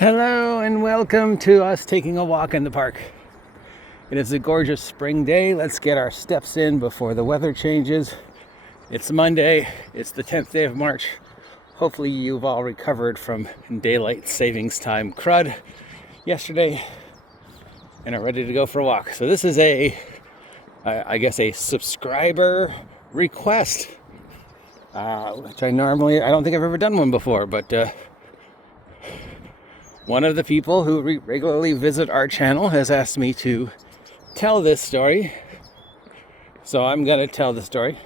Hello and welcome to us taking a walk in the park. It is a gorgeous spring day. Let's get our steps in before the weather changes. It's Monday. It's the 10th day of March. Hopefully you've all recovered from daylight savings time crud yesterday and are ready to go for a walk. So this is a subscriber request, which I don't think I've ever done one before, but one of the people who regularly visit our channel has asked me to tell this story. So I'm going to tell the story.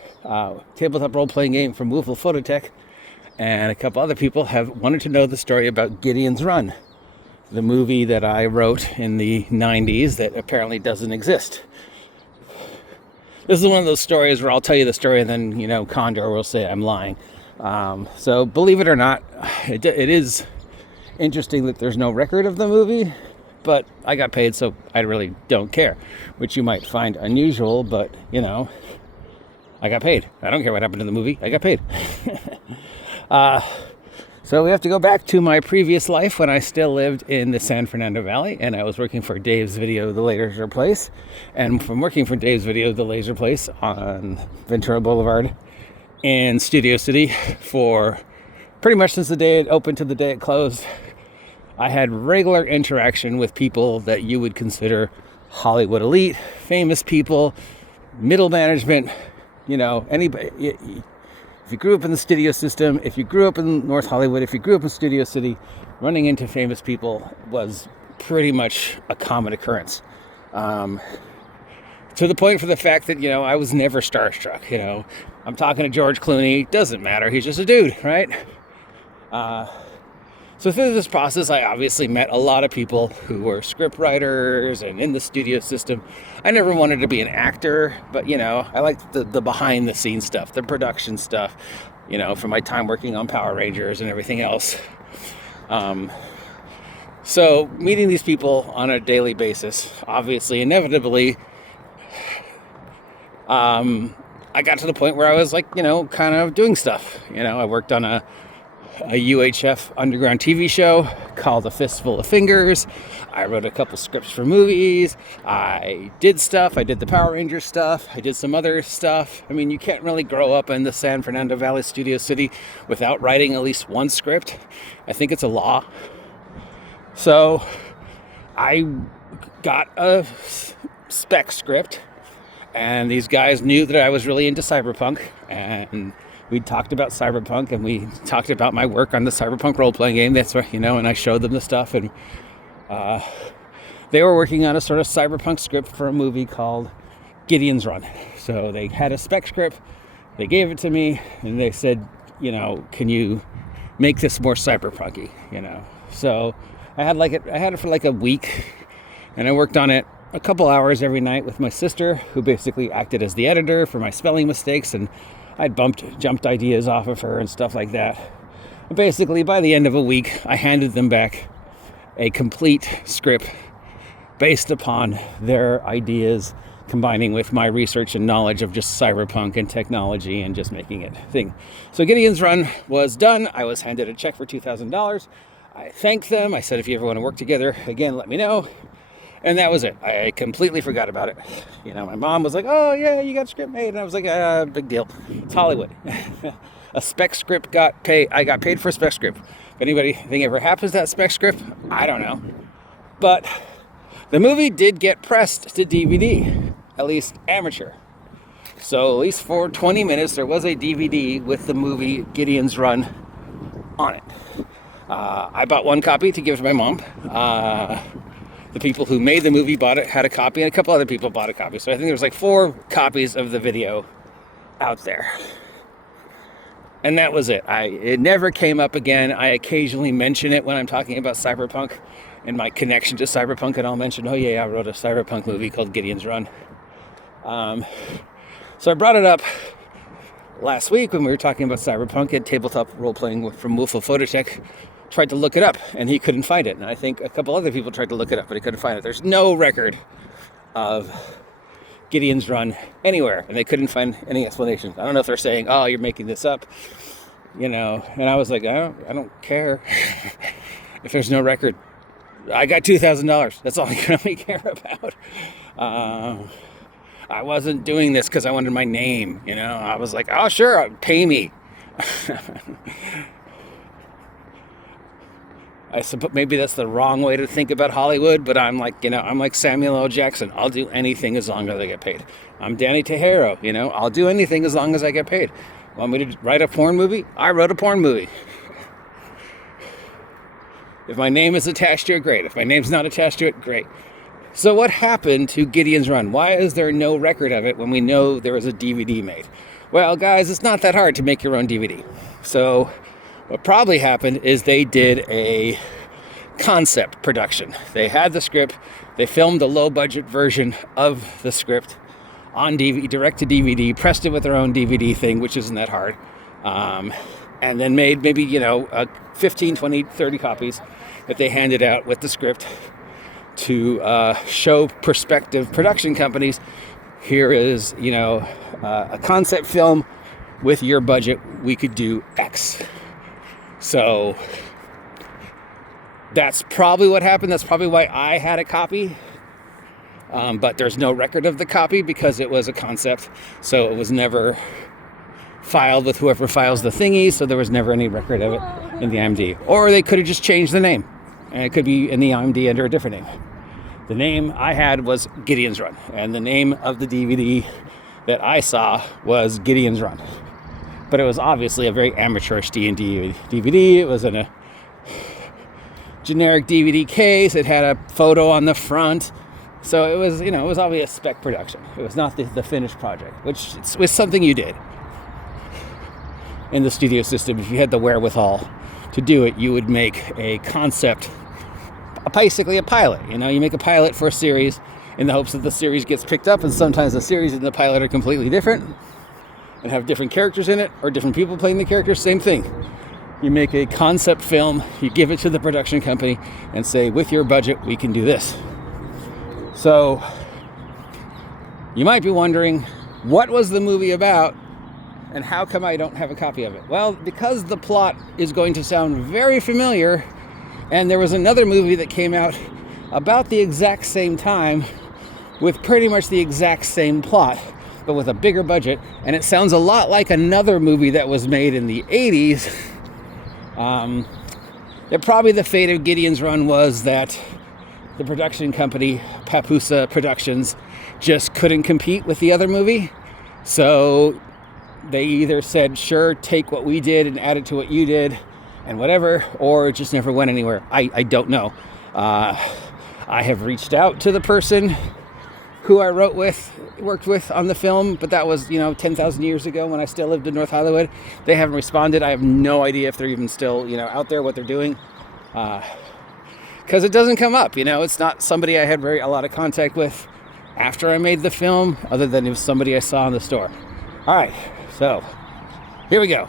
Tabletop role-playing game from Woofle Phototech and a couple other people have wanted to know the story about Gideon's Run, the movie that I wrote in the 90s that apparently doesn't exist. This is one of those stories where I'll tell you the story and then, Condor will say I'm lying. So believe it or not, it is interesting that there's no record of the movie, but I got paid, so I really don't care, which you might find unusual, but I got paid. I don't care what happened to the movie. I got paid. So we have to go back to my previous life when I still lived in the San Fernando Valley and I was working for Dave's Video, The Laser Place. And from working for Dave's Video, The Laser Place on Ventura Boulevard in Studio City for pretty much since the day it opened to the day it closed, I had regular interaction with people that you would consider Hollywood elite, famous people, middle management, anybody. If you grew up in the studio system, if you grew up in North Hollywood, if you grew up in Studio City, running into famous people was pretty much a common occurrence. To the point for the fact that, I was never starstruck, I'm talking to George Clooney, doesn't matter, he's just a dude, right? So through this process, I obviously met a lot of people who were script writers and in the studio system. I never wanted to be an actor, but, I liked the behind-the-scenes stuff, the production stuff, from my time working on Power Rangers and everything else. So meeting these people on a daily basis, obviously, inevitably, I got to the point where I was kind of doing stuff. I worked on a UHF underground TV show called A Fistful of Fingers. I wrote a couple scripts for movies. I did stuff. I did the Power Rangers stuff. I did some other stuff. I mean, you can't really grow up in the San Fernando Valley Studio City without writing at least one script. I think it's a law. So I got a spec script, and these guys knew that I was really into cyberpunk, and we talked about cyberpunk, and we talked about my work on the cyberpunk role-playing game. That's where, and I showed them the stuff, and they were working on a sort of cyberpunk script for a movie called Gideon's Run. So they had a spec script, they gave it to me, and they said, can you make this more cyberpunky, So I had it for like a week, and I worked on it a couple hours every night with my sister, who basically acted as the editor for my spelling mistakes, and I'd jumped ideas off of her and stuff like that. And basically, by the end of a week, I handed them back a complete script based upon their ideas, combining with my research and knowledge of just cyberpunk and technology and just making it a thing. So Gideon's Run was done. I was handed a check for $2,000. I thanked them. I said, if you ever want to work together again, let me know. And that was it. I completely forgot about it. My mom was like, oh, yeah, you got a script made. And I was like, big deal. It's Hollywood. A spec script got paid. I got paid for a spec script. If anything ever happens to that spec script, I don't know. But the movie did get pressed to DVD, at least amateur. So at least for 20 minutes, there was a DVD with the movie Gideon's Run on it. I bought one copy to give to my mom. The people who made the movie had a copy, and a couple other people bought a copy. So I think there was like 4 copies of the video out there. And that was it. It never came up again. I occasionally mention it when I'm talking about cyberpunk and my connection to cyberpunk, and I'll mention, oh yeah, I wrote a cyberpunk movie called Gideon's Run. So I brought it up last week when we were talking about cyberpunk at tabletop role-playing from Woofle Phototech. Tried to look it up, and he couldn't find it. And I think a couple other people tried to look it up, but he couldn't find it. There's no record of Gideon's Run anywhere, and they couldn't find any explanations. I don't know if they're saying, oh, you're making this up, and I was like, I don't care. If there's no record, I got $2,000. That's all I really care about. I wasn't doing this because I wanted my name, you know. I was like, oh, sure, pay me. I suppose maybe that's the wrong way to think about Hollywood, but I'm like, you know, I'm like Samuel L. Jackson. I'll do anything as long as I get paid. I'm Danny Tejero, you know. I'll do anything as long as I get paid. Want me to write a porn movie? I wrote a porn movie. If my name is attached to it, great. If my name's not attached to it, great. So what happened to Gideon's Run? Why is there no record of it when we know there was a DVD made? Well, guys, it's not that hard to make your own DVD. So what probably happened is they did a concept production. They had the script. They filmed a low-budget version of the script on DVD, direct to DVD, pressed it with their own DVD thing, which isn't that hard. And then made maybe, you know, 15, 20, 30 copies that they handed out with the script to show prospective production companies, here is, you know, a concept film with your budget, we could do X. So that's probably what happened. That's probably why I had a copy. But there's no record of the copy because it was a concept. So it was never filed with whoever files the thingy. So there was never any record of it in the IMDb. Or they could have just changed the name. And it could be in the IMDb under a different name. The name I had was Gideon's Run. And the name of the DVD that I saw was Gideon's Run. But it was obviously a very amateurish D&D DVD. It was in a generic DVD case. It had a photo on the front. So it was, you know, it was obviously a spec production. It was not the finished project, which was something you did in the studio system. If you had the wherewithal to do it, you would make a concept, basically a pilot. You know, you make a pilot for a series in the hopes that the series gets picked up, and sometimes the series and the pilot are completely different and have different characters in it or different people playing the characters. Same thing. You make a concept film, you give it to the production company and say, with your budget, we can do this. So you might be wondering, what was the movie about and how come I don't have a copy of it? Well, because the plot is going to sound very familiar, and there was another movie that came out about the exact same time with pretty much the exact same plot, but with a bigger budget, and it sounds a lot like another movie that was made in the 80s. That probably the fate of Gideon's Run was that the production company, Papusa Productions, just couldn't compete with the other movie. So they either said, sure, take what we did and add it to what you did and whatever, or it just never went anywhere. I don't know. I have reached out to the person who I worked with on the film, but that was, 10,000 years ago when I still lived in North Hollywood. They haven't responded. I have no idea if they're even still, out there, what they're doing. Because it doesn't come up, it's not somebody I had a lot of contact with after I made the film, other than it was somebody I saw in the store. All right, so here we go.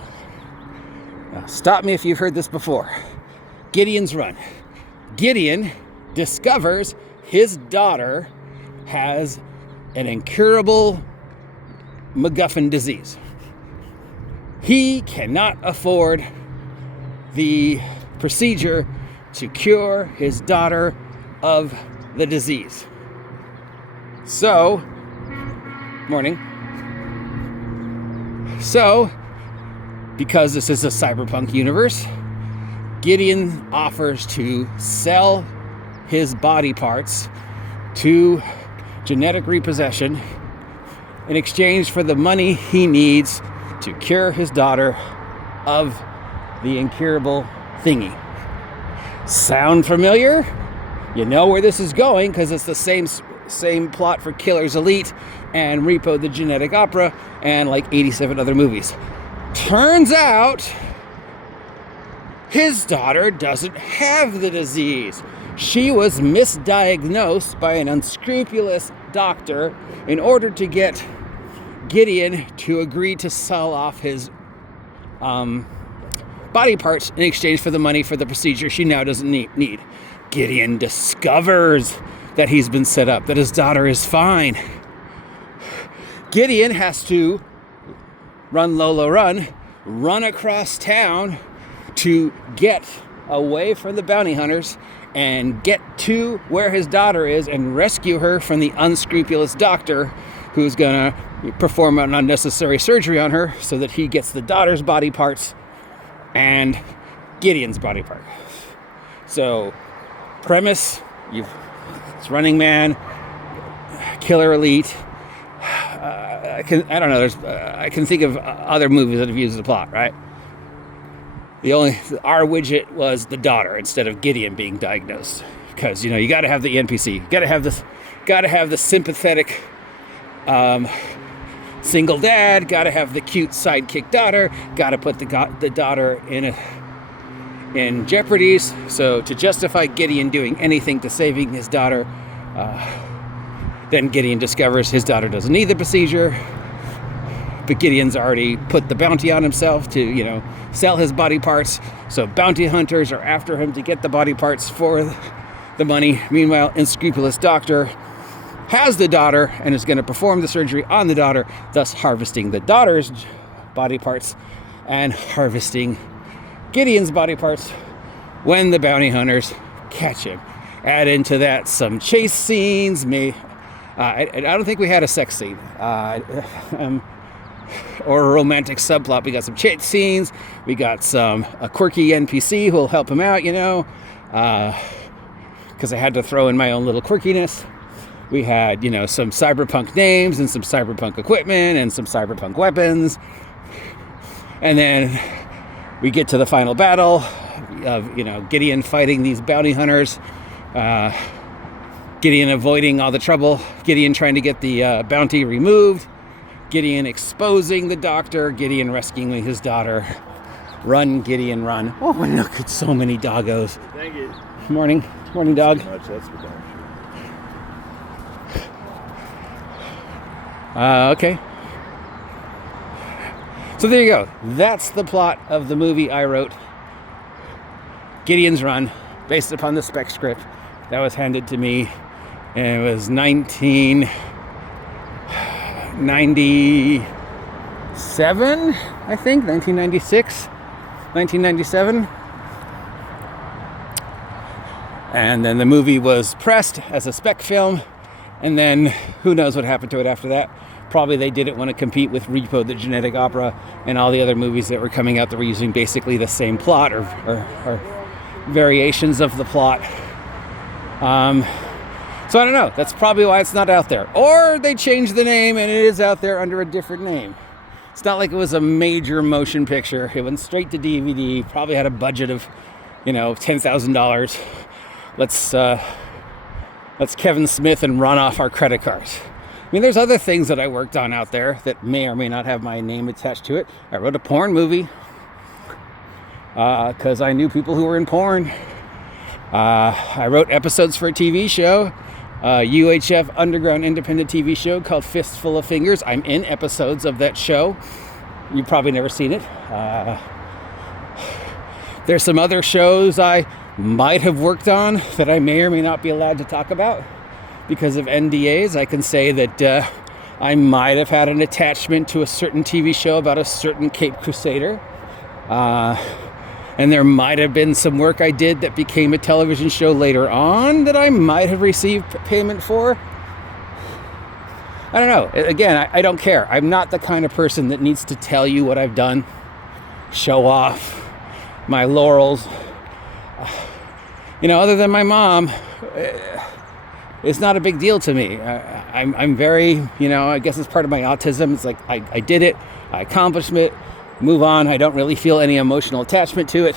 Now, stop me if you've heard this before. Gideon's Run. Gideon discovers his daughter has an incurable MacGuffin disease. He cannot afford the procedure to cure his daughter of the disease. So, morning. So, because this is a cyberpunk universe, Gideon offers to sell his body parts to genetic repossession in exchange for the money he needs to cure his daughter of the incurable thingy. Sound familiar? You know where this is going because it's the same plot for Killer's Elite and Repo the Genetic Opera and like 87 other movies. Turns out his daughter doesn't have the disease. She was misdiagnosed by an unscrupulous doctor in order to get Gideon to agree to sell off his body parts in exchange for the money for the procedure she now doesn't need. Gideon discovers that he's been set up, that his daughter is fine. Gideon has to run Lola run across town to get away from the bounty hunters and get to where his daughter is and rescue her from the unscrupulous doctor who's going to perform an unnecessary surgery on her so that he gets the daughter's body parts and Gideon's body part. So, premise, it's Running Man, Killer Elite. I don't know. I can think of other movies that have used the plot, right? Our widget was the daughter instead of Gideon being diagnosed, because you got to have the NPC, got to have the sympathetic single dad, got to have the cute sidekick daughter, got to put the daughter in jeopardy. So to justify Gideon doing anything to saving his daughter, then Gideon discovers his daughter doesn't need the procedure, but Gideon's already put the bounty on himself to, sell his body parts. So bounty hunters are after him to get the body parts for the money. Meanwhile, unscrupulous doctor has the daughter and is going to perform the surgery on the daughter, thus harvesting the daughter's body parts and harvesting Gideon's body parts when the bounty hunters catch him. Add into that some chase scenes. I don't think we had a sex scene or a romantic subplot. We got some chase scenes. We got a quirky NPC who will help him out, because I had to throw in my own little quirkiness. We had, some cyberpunk names and some cyberpunk equipment and some cyberpunk weapons. And then we get to the final battle of, Gideon fighting these bounty hunters. Gideon avoiding all the trouble. Gideon trying to get the bounty removed. Gideon exposing the doctor. Gideon rescuing his daughter. Run, Gideon, run. Oh, look at so many doggos. Thank you. Morning, dog. That's for damn Okay. So there you go. That's the plot of the movie I wrote, Gideon's Run, based upon the spec script that was handed to me. And it was 1997, I think, 1996, 1997. And then the movie was pressed as a spec film, and then who knows what happened to it after that. Probably they didn't want to compete with Repo, the Genetic Opera, and all the other movies that were coming out that were using basically the same plot or variations of the plot. So I don't know. That's probably why it's not out there. Or they changed the name and it is out there under a different name. It's not like it was a major motion picture. It went straight to DVD. Probably had a budget of, $10,000. Let's Kevin Smith and run off our credit cards. I mean, there's other things that I worked on out there that may or may not have my name attached to it. I wrote a porn movie because I knew people who were in porn. I wrote episodes for a TV show, UHF underground independent TV show called Fistful of Fingers. I'm in episodes of that show. You've probably never seen it. There's some other shows I might have worked on that I may or may not be allowed to talk about because of NDAs. I can say that I might have had an attachment to a certain TV show about a certain Cape Crusader. And there might have been some work I did that became a television show later on that I might have received payment for. I don't know. Again, I don't care. I'm not the kind of person that needs to tell you what I've done, show off my laurels. Other than my mom, it's not a big deal to me. I'm very, I guess it's part of my autism. It's like I did it, I accomplished it, move on. I don't really feel any emotional attachment to it.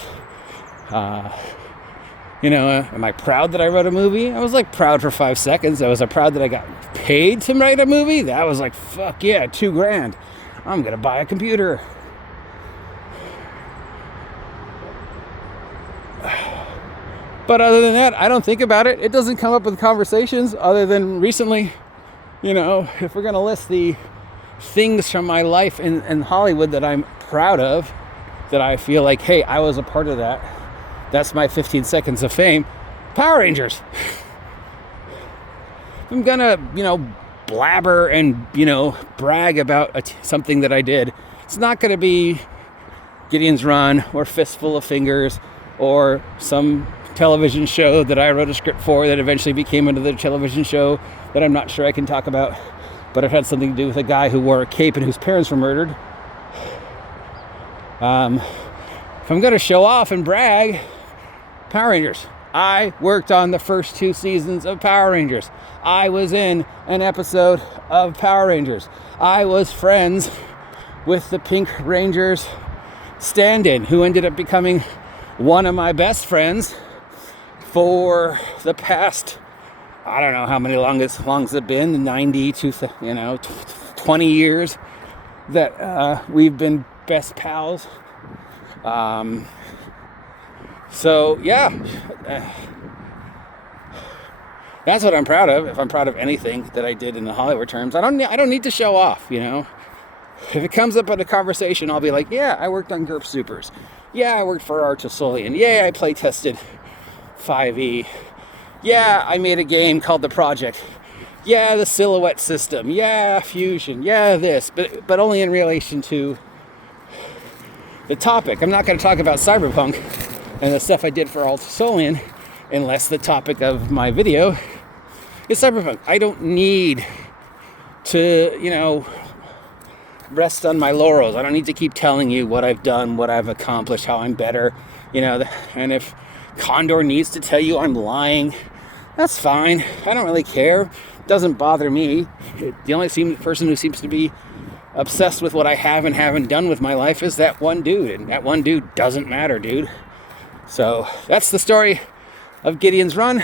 Am I proud that I wrote a movie? I was proud for 5 seconds. I was proud that I got paid to write a movie. That was fuck yeah, $2,000. I'm gonna buy a computer. But other than that, I don't think about it. It doesn't come up with conversations other than recently. If we're gonna list the things from my life in Hollywood that I'm proud of, that I feel like, hey, I was a part of that. That's my 15 seconds of fame. Power Rangers. I'm gonna, blabber and, brag about something that I did. It's not gonna be Gideon's Run or Fistful of Fingers or some television show that I wrote a script for that eventually became another television show that I'm not sure I can talk about, but it had something to do with a guy who wore a cape and whose parents were murdered. If I'm going to show off and brag, Power Rangers. I worked on the first 2 seasons of Power Rangers. I was in an episode of Power Rangers. I was friends with the Pink Rangers stand-in, who ended up becoming one of my best friends for the past, I don't know how many long has it been, 90 to 20 years that we've been best pals. So yeah, that's what I'm proud of. If I'm proud of anything that I did in the Hollywood terms, I don't need to show off, If it comes up in a conversation, I'll be like, yeah, I worked on GURP Supers. Yeah, I worked for Artisolian. Yeah, I play tested 5e. Yeah, I made a game called The Project. Yeah, the Silhouette System. Yeah, Fusion. Yeah, this. But only in relation to the topic. I'm not going to talk about Cyberpunk and the stuff I did for Artisolian unless the topic of my video is Cyberpunk. I don't need to, rest on my laurels. I don't need to keep telling you what I've done, what I've accomplished, how I'm better, and if Condor needs to tell you I'm lying, that's fine. I don't really care. It doesn't bother me. The only person who seems to be obsessed with what I have and haven't done with my life is that one dude, and that one dude doesn't matter, dude. So that's the story of Gideon's Run,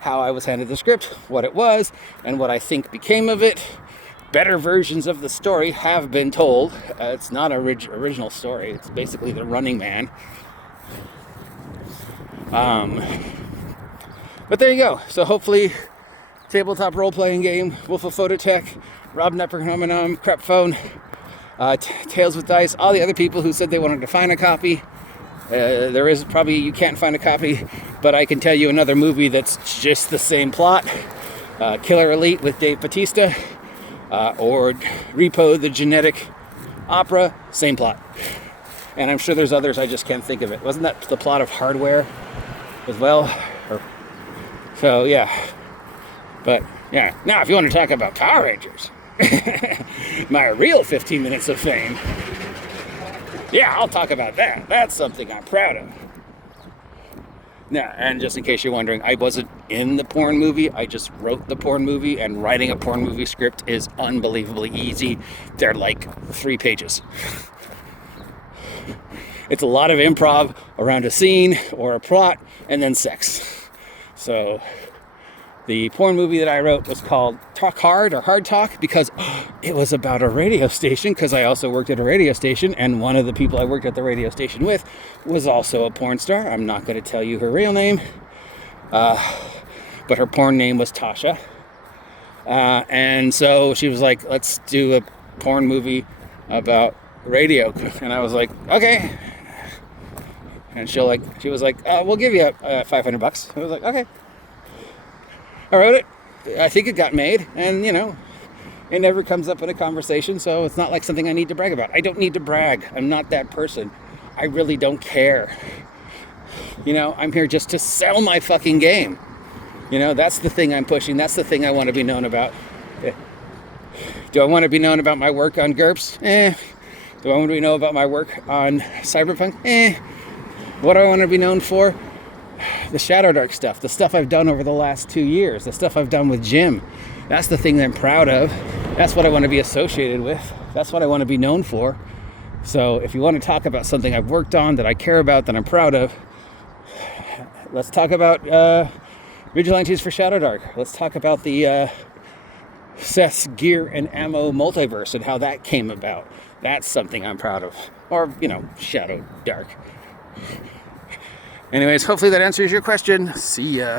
how I was handed the script, what it was, and what I think became of it. Better versions of the story have been told. It's not an original story. It's basically the Running Man. But there you go. So hopefully, tabletop role-playing game, Wolf of Phototech, Rob Nepronomenon, Crep Phone, Tales with Dice, all the other people who said they wanted to find a copy. There is probably, you can't find a copy, but I can tell you another movie that's just the same plot. Killer Elite with Dave Bautista. Or Repo, the Genetic Opera, same plot. And I'm sure there's others, I just can't think of it. Wasn't that the plot of Hardware as well? So, yeah. But, yeah. Now, if you want to talk about Power Rangers, my real 15 minutes of fame, yeah, I'll talk about that. That's something I'm proud of. Now, and just in case you're wondering, I wasn't in the porn movie. I just wrote the porn movie, and writing a porn movie script is unbelievably easy. They're like 3 pages. It's a lot of improv around a scene or a plot, and then sex. So the porn movie that I wrote was called Talk Hard or Hard Talk because it was about a radio station, because I also worked at a radio station, and one of the people I worked at the radio station with was also a porn star. I'm not going to tell you her real name, but her porn name was Tasha. And so she was like, let's do a porn movie about radio. And I was like, okay. And she was like, we'll give you $500. I was like, okay. I wrote it. I think it got made, and it never comes up in a conversation, so it's not like something I need to brag about. I don't need to brag. I'm not that person. I really don't care. I'm here just to sell my fucking game. That's the thing I'm pushing. That's the thing I want to be known about. Do I want to be known about my work on GURPS? Do I want to be known about my work on Cyberpunk? What do I want to be known for? The SHADOWDARK stuff, the stuff I've done over the last 2 years, the stuff I've done with Jim. That's the thing that I'm proud of. That's what I want to be associated with. That's what I want to be known for. So if you want to talk about something I've worked on, that I care about, that I'm proud of, let's talk about Vigilantes for SHADOWDARK. Let's talk about the Seth's Gear and Ammo multiverse and how that came about. That's something I'm proud of. Or, SHADOWDARK. Anyways, hopefully that answers your question. See ya.